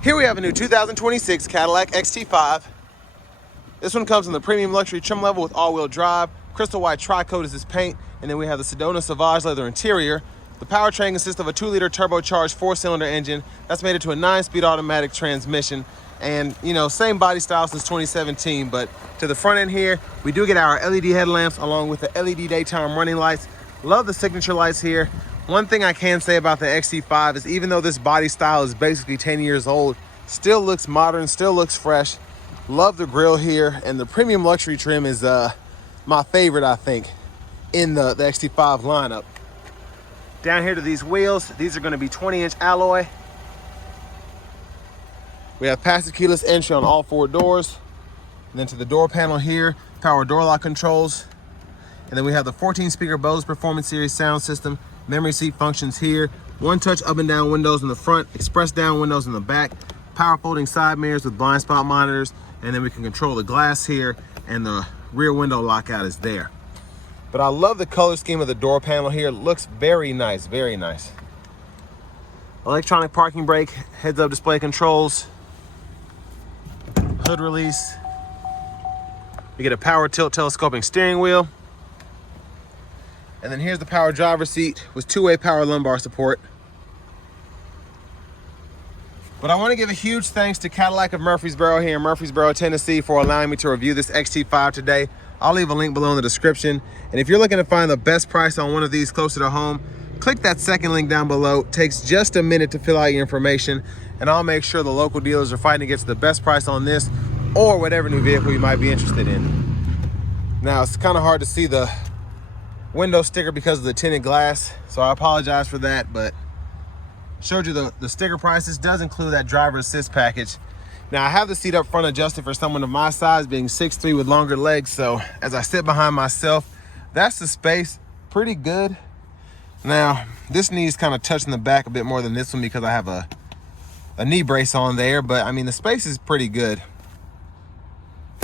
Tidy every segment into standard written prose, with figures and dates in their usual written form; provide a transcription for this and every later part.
Here we have a new 2026 Cadillac XT5. This one comes in the premium luxury trim level with all-wheel drive. Crystal white tri-coat is this paint, and then we have the Sedona Sauvage leather interior. The powertrain consists of a 2-liter turbocharged 4-cylinder engine that's made it to a 9-speed automatic transmission. And, you know, same body style since 2017, but to the front end here, we do get our LED headlamps along with the LED daytime running lights. Love the signature lights here. One thing I can say about the XT5 is even though this body style is basically 10 years old, still looks modern, still looks fresh. Love the grille here, and the premium luxury trim is my favorite, I think, in the XT5 lineup. Down here to these wheels, these are gonna be 20-inch alloy. We have passive keyless entry on all 4 doors. And then to the door panel here, power door lock controls. And then we have the 14-speaker Bose Performance Series sound system, memory seat functions here, 1-touch up and down windows in the front, express down windows in the back, power folding side mirrors with blind spot monitors, and then we can control the glass here, and the rear window lockout is there. But I love the color scheme of the door panel here. It looks very nice, very nice. Electronic parking brake, heads-up display controls, hood release. We get a power tilt telescoping steering wheel. And then here's the power driver's seat with 2-way power lumbar support. But I want to give a huge thanks to Cadillac of Murfreesboro here in Murfreesboro, Tennessee for allowing me to review this XT5 today. I'll leave a link below in the description. And if you're looking to find the best price on one of these closer to home, click that second link down below. It takes just a minute to fill out your information, and I'll make sure the local dealers are fighting to get to the best price on this or whatever new vehicle you might be interested in. Now, it's kind of hard to see the window sticker because of the tinted glass, so I apologize for that, but showed you the sticker prices. Does include that driver assist package. Now, I have the seat up front adjusted for someone of my size, being 6'3" with longer legs, so as I sit behind myself, that's the space, pretty good. Now, this knee's kind of touching the back a bit more than this one because I have a knee brace on there, but I mean, the space is pretty good.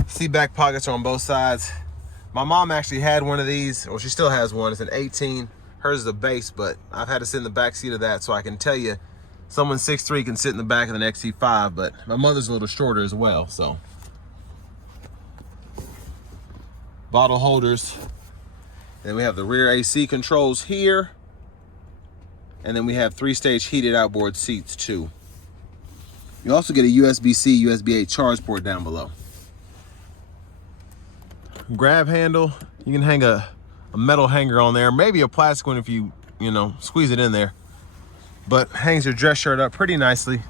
Seat back pockets are on both sides. My mom actually had one of these, or she still has one. It's an 18. Hers is a base, but I've had to sit in the back seat of that, so I can tell you someone 6'3" can sit in the back of an XT5, but my mother's a little shorter as well, so. Bottle holders. And then we have the rear AC controls here. And then we have 3-stage heated outboard seats too. You also get a USB-C, USB-A charge port down below. Grab handle. You can hang a metal hanger on there, maybe a plastic one if you know, squeeze it in there. But hangs your dress shirt up pretty nicely.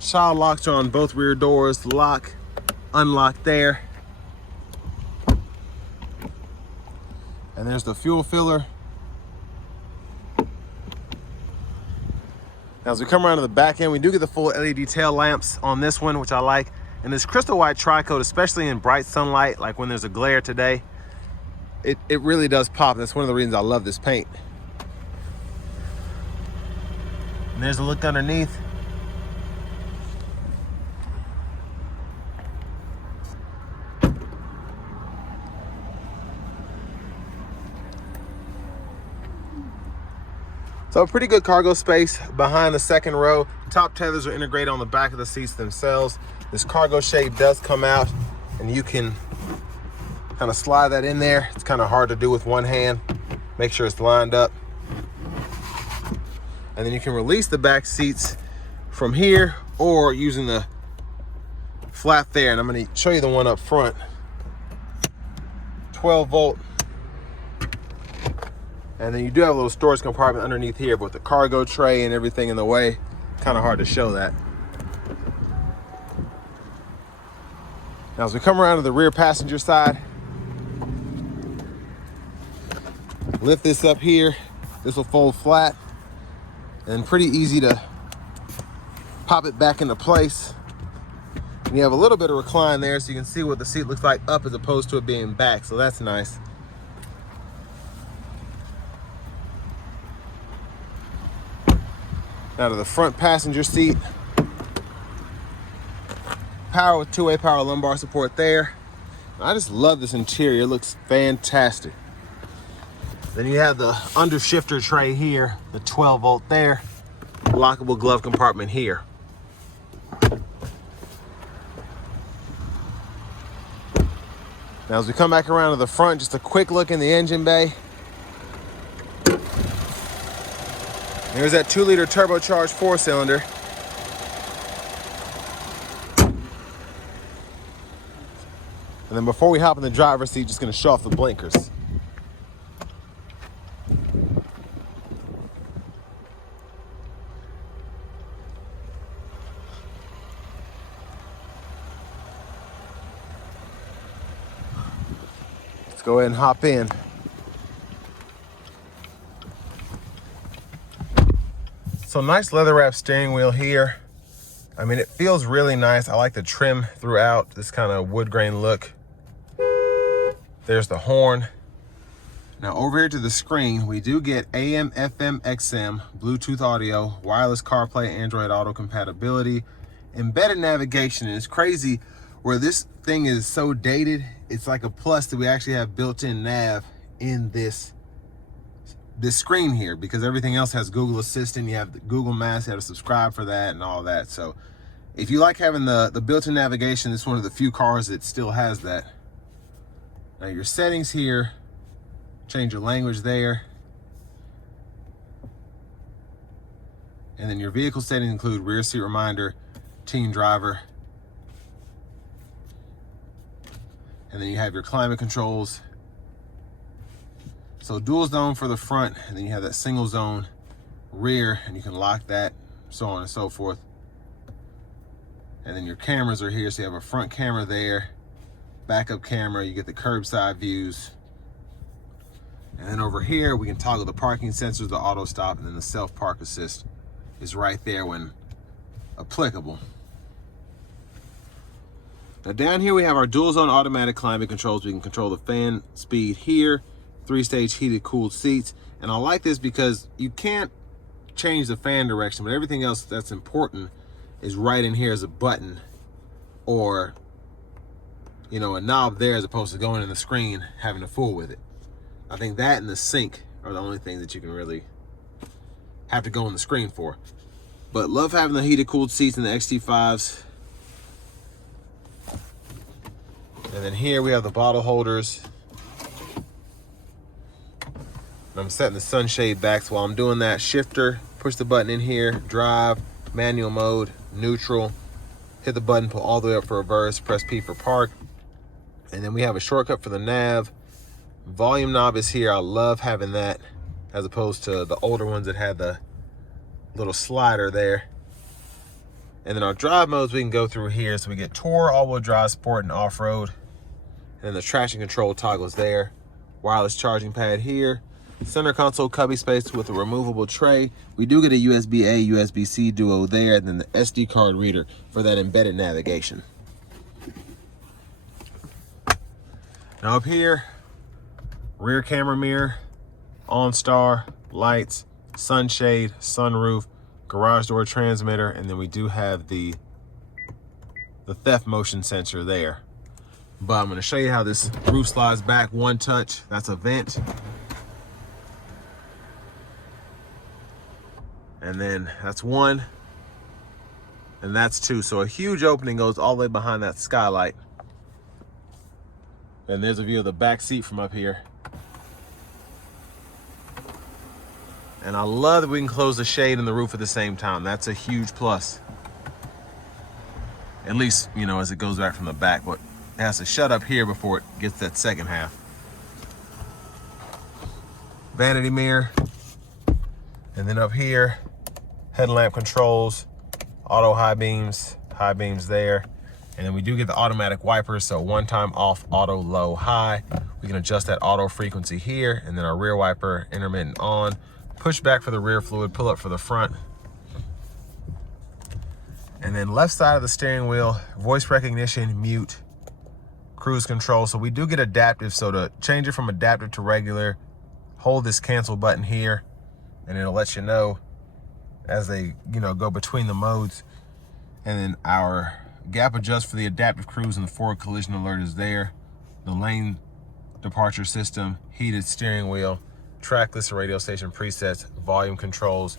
Child locks are on both rear doors. Lock, unlock there. And there's the fuel filler. Now, as we come around to the back end, we do get the full LED tail lamps on this one, which I like. And this crystal white tri-coat, especially in bright sunlight, like when there's a glare today, it really does pop. That's one of the reasons I love this paint. And there's a look underneath. So pretty good cargo space behind the second row. Top tethers are integrated on the back of the seats themselves. This cargo shade does come out, and you can kind of slide that in there. It's kind of hard to do with one hand. Make sure it's lined up. And then you can release the back seats from here or using the flap there. And I'm going to show you the one up front. 12 volt. And then you do have a little storage compartment underneath here, but with the cargo tray and everything in the way, kind of hard to show that. Now, as we come around to the rear passenger side, lift this up here. This will fold flat and pretty easy to pop it back into place. And you have a little bit of recline there, so you can see what the seat looks like up as opposed to it being back, so that's nice. Now to the front passenger seat. Power with 2-way power lumbar support there. I just love this interior, it looks fantastic. Then you have the under shifter tray here, the 12 volt there, lockable glove compartment here. Now as we come back around to the front, just a quick look in the engine bay. There's that 2-liter turbocharged 4-cylinder. And then before we hop in the driver's seat, just gonna show off the blinkers. Let's go ahead and hop in. So nice leather wrap steering wheel here. I mean, it feels really nice. I like the trim throughout, this kind of wood grain look. There's the horn. Now over here to the screen, we do get AM, FM, XM, Bluetooth audio, wireless CarPlay, Android Auto compatibility, embedded navigation. And it's crazy where this thing is so dated. It's like a plus that we actually have built-in nav in this screen here, because everything else has Google Assistant. You have the Google Maps, you have to subscribe for that and all that. So if you like having the built-in navigation, it's one of the few cars that still has that. Now your settings here, change your language there. And then your vehicle settings include rear seat reminder, teen driver. And then you have your climate controls. So dual zone for the front, and then you have that single zone rear, and you can lock that, so on and so forth. And then your cameras are here, so you have a front camera there, backup camera, you get the curbside views. And then over here, we can toggle the parking sensors, the auto stop, and then the self park assist is right there when applicable. Now down here, we have our dual zone automatic climate controls. We can control the fan speed here, 3-stage heated cooled seats. And I like this because you can't change the fan direction, but everything else that's important is right in here as a button or, you know, a knob there, as opposed to going in the screen, having to fool with it. I think that and the sync are the only things that you can really have to go on the screen for. But love having the heated cooled seats in the XT5s. And then here we have the bottle holders. And I'm setting the sunshade back, so while I'm doing that, shifter, push the button in here, drive, manual mode, neutral, hit the button, pull all the way up for reverse, press P for park. And then we have a shortcut for the nav. Volume knob is here. I love having that as opposed to the older ones that had the little slider there. And then our drive modes we can go through here. So we get Tour, all-wheel drive, sport, and off-road. And then the traction control toggles there. Wireless charging pad here. Center console cubby space with a removable tray. We do get a USB-A, USB-C duo there, and then the SD card reader for that embedded navigation. Now up here, rear camera mirror, OnStar, lights, sunshade, sunroof, garage door transmitter, and then we do have the theft motion sensor there. But I'm going to show you how this roof slides back one touch. That's a vent. And then that's one, and that's two. So a huge opening goes all the way behind that skylight. And there's a view of the back seat from up here. And I love that we can close the shade and the roof at the same time. That's a huge plus. At least, you know, as it goes back from the back, but it has to shut up here before it gets that second half. Vanity mirror. And then up here, headlamp controls, auto high beams there. And then we do get the automatic wipers, so one time off, auto, low, high. We can adjust that auto frequency here, and then our rear wiper, intermittent on. Push back for the rear fluid, pull up for the front. And then left side of the steering wheel, voice recognition, mute, cruise control. So we do get adaptive, so to change it from adaptive to regular, hold this cancel button here, and it'll let you know as they, you know, go between the modes. And then our gap adjust for the adaptive cruise and the forward collision alert is there. The lane departure system, heated steering wheel, trackless radio station presets, volume controls.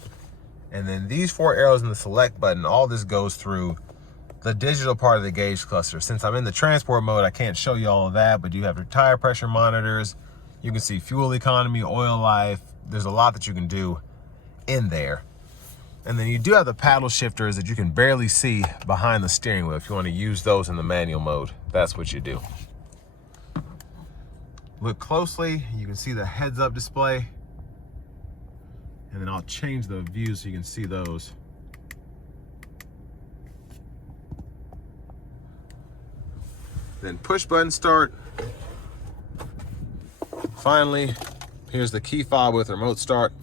And then these four arrows in the select button, all this goes through the digital part of the gauge cluster. Since I'm in the transport mode, I can't show you all of that, but you have your tire pressure monitors. You can see fuel economy, oil life. There's a lot that you can do in there. And then you do have the paddle shifters that you can barely see behind the steering wheel. If you want to use those in the manual mode, that's what you do. Look closely, you can see the heads-up display. And then I'll change the view so you can see those. Then push button start. Finally, here's the key fob with remote start.